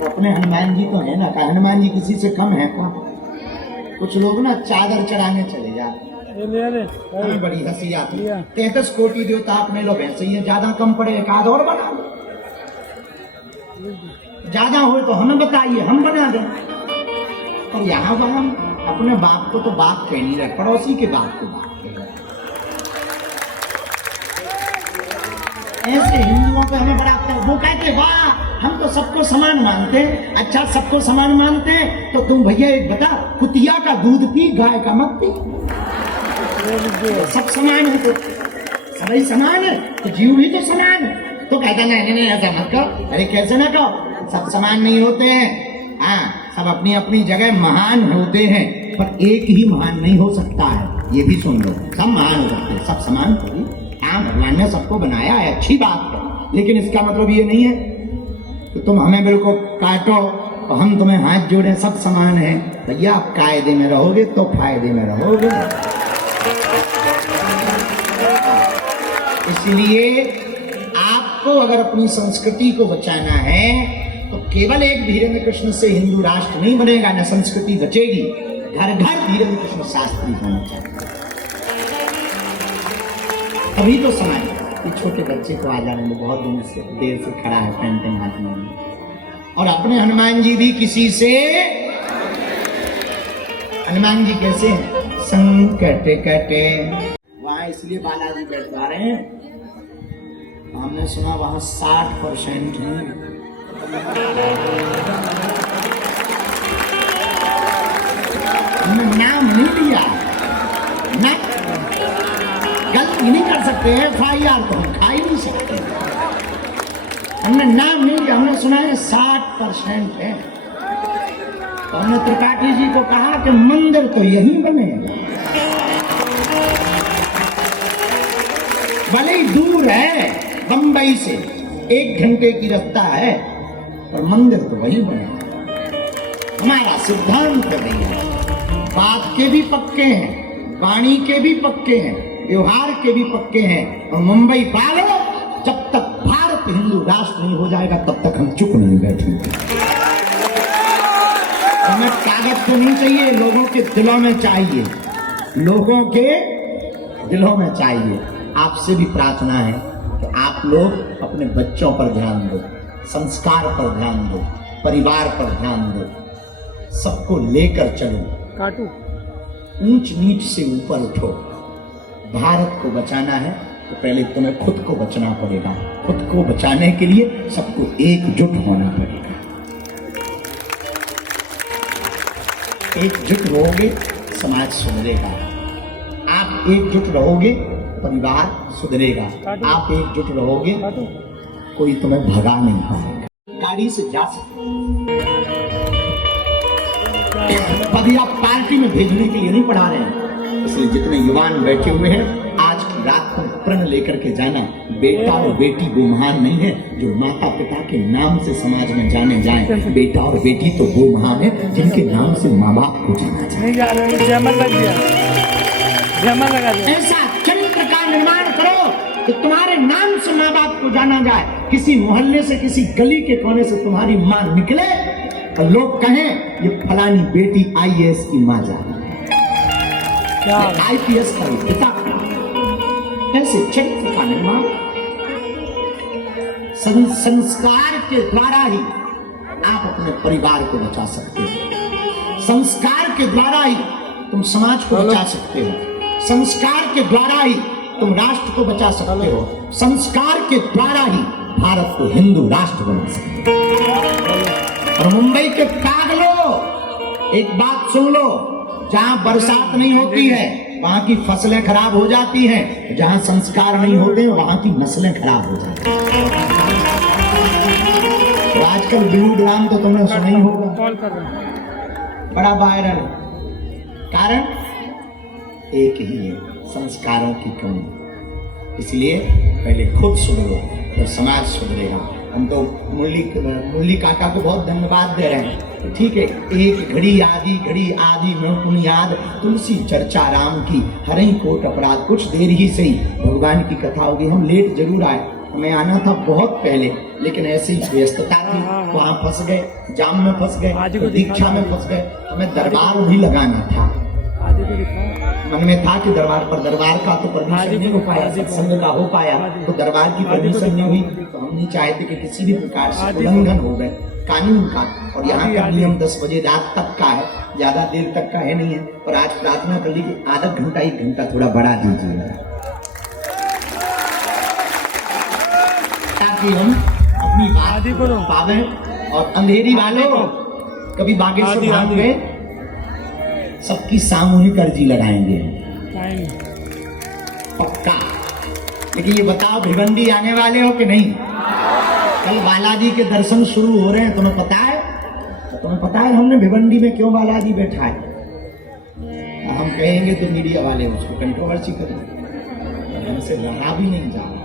तो अपने हनुमान जी तो है ना, का हनुमान जी किसी से कम है क्या? कुछ लोग ना चादर चढ़ाने चले जाते, हमें बड़ी हंसी आती है। 33 कोटि देवता अपने लोग ऐसे ही है, ज्यादा कम पड़े एक आध और बना दो, ज्यादा हो तो हमें बताइए, हम बना दें। पर यहाँ पर हम अपने बाप को तो बाप कह नहीं रहे, पड़ोसी के बाप को बाप कह रहे। ऐसे हिंदुओं को हमें बड़ा, वो कहते वाह हम तो सबको समान मानते हैं। अच्छा सबको समान मानते हैं तो तुम भैया एक बता, कुतिया का दूध पी गाय का मत पी। सब समान है तो सभी समान है, तो जीव भी तो समान है। तो कहता नहीं ऐसा मत कहो। अरे कैसे ना कहो, सब समान नहीं होते हैं। हाँ सब अपनी अपनी जगह महान होते हैं, पर एक ही महान नहीं हो सकता है, ये भी सुन लो। सब महान हो सकते हैं, सब समान थोड़ी। हाँ भगवान ने सबको बनाया है, अच्छी बात है, लेकिन इसका मतलब ये नहीं है कि तुम हमें बिल्कुल काटो और हम तुम्हें हाथ जोड़े। सब समान है भैया, आप कायदे में रहोगे तो फायदे में रहोगे। इसलिए आपको अगर अपनी संस्कृति को बचाना है तो केवल एक धीरेन्द्र कृष्ण से हिंदू राष्ट्र नहीं बनेगा, न संस्कृति बचेगी। घर घर धीरेन्द्र कृष्ण शास्त्री होना चाहिए, अभी तो समय कि छोटे बच्चे को आ जाने में बहुत दिन से देर से खड़ा है पेंटिंग हाथ में। और अपने हनुमान जी भी किसी से, हनुमान जी कैसे हैं? संकट कटे। वहां इसलिए बालाजी बैठवा रहे हैं, हमने सुना वहां 60% है। हमने नाम नहीं लिया, ना गलती नहीं कर सकते, FIR तो हम खा ही नहीं सकते। हमने नाम नहीं लिया, हमने सुना है 60% है। तो हमने त्रिपाठी जी को कहा कि मंदिर तो यही बनेगा, भले ही दूर है, बंबई से 1 घंटे की रास्ता है, पर मंदिर तो वही बनेगा। हमारा सिद्धांत नहीं है, बात के भी पक्के हैं, वाणी के भी पक्के हैं, व्यवहार के भी पक्के हैं। और मुंबई वालों, जब तक भारत हिंदू राष्ट्र नहीं हो जाएगा तब तक हम चुप नहीं बैठेंगे। हमें कागज तो नहीं चाहिए, लोगों के दिलों में चाहिए, लोगों के दिलों में चाहिए। आपसे भी प्रार्थना है कि आप लोग अपने बच्चों पर ध्यान दो, संस्कार पर ध्यान दो, परिवार पर ध्यान दो, सबको लेकर चलो, ऊंच नीच से ऊपर उठो। भारत को बचाना है तो पहले तुम्हें खुद को बचना पड़ेगा, खुद को बचाने के लिए सबको एकजुट होना पड़ेगा। एकजुट रहोगे समाज सुधरेगा, आप एकजुट रहोगे परिवार सुधरेगा, आप एकजुट रहोगे कोई तुम्हें भगा नहीं पाएगा। गाड़ी से जा सकते, कभी आप पार्टी में भेजने के लिए नहीं पढ़ा रहे हैं। इसलिए जितने युवान बैठे हुए हैं, आज की रात को प्रण लेकर के जाना, बेटा और बेटी वो महान नहीं है जो माता पिता के नाम से समाज में जाने जाएं। बेटा और बेटी तो वो महान है जिनके नाम से माँ बाप को जाना चाहिए। ऐसा चरित्र का निर्माण करो कि तुम्हारे नाम से माँ बाप को जाना जाए। किसी मोहल्ले से, किसी गली के कोने से तुम्हारी माँ निकले और लोग कहें ये फलानी बेटी IAS की माँ जा रही है, IPS का पिता। ऐसे चरित्र का निर्माण संस्कार के द्वारा ही आप अपने परिवार को बचा सकते हो, संस्कार के द्वारा ही तुम समाज को बचा सकते हो, संस्कार के द्वारा ही तुम राष्ट्र को बचा सकते हो, संस्कार के द्वारा ही भारत को हिंदू राष्ट्र बना सकते हो। और मुंबई के पागलों, एक बात सुन लो, जहां बरसात नहीं होती है वहां की फसलें खराब हो जाती हैं, जहां संस्कार नहीं होते वहां की नस्लें खराब हो जाती हैं। तो आजकल बिलू ड्राम तो तुमने सुना ही होगा, बड़ा वायरल। कारण एक ही है, संस्कारों की कमी। इसलिए पहले खुद सुधरो तो समाज सुधरेगा। हम तो मुरली काका को बहुत धन्यवाद दे रहे हैं। तो ठीक है, एक घड़ी आदि में पुनियाद, तुलसी चर्चा राम की, हरई कोट अपराध। कुछ देर ही सही भगवान की कथा होगी, हम लेट जरूर आए हमें आना था बहुत पहले, लेकिन ऐसी व्यस्तता थी, वहां फंस गए, जाम में फंस गए, दीक्षा में फंस गए। हमें दरबार भी लगाना था, मन में था कि दरबार पर, दरबार का तो परमिशन नहीं हो पाया, सत्संग का हो पाया, तो दरबार की परमिशन नहीं हुई। तो हम नहीं चाहते कि किसी भी प्रकार से उल्लंघन हो गए कानून का। और यहाँ का नियम 10 बजे रात तक का है, ज्यादा देर तक का है नहीं है। पर आज प्रार्थना कर ली कि आधा घंटा 1 घंटा थोड़ा बढ़ा दीजिए, ताकि हम अपनी बात पावे। और अंधेरी वालों, कभी बागेश्वर धाम गए, सबकी सामूहिक अर्जी लगाएंगे पक्का। लेकिन ये बताओ, भिवंडी आने वाले हो कि नहीं? कल बालाजी के दर्शन शुरू हो रहे हैं, तुम्हें पता है? तो तुम्हें पता है हमने भिवंडी में क्यों बालाजी बैठा है? हम कहेंगे तो मीडिया वाले उसको कंट्रोवर्सी करेंगे, हमसे लड़ा भी नहीं जा रहा।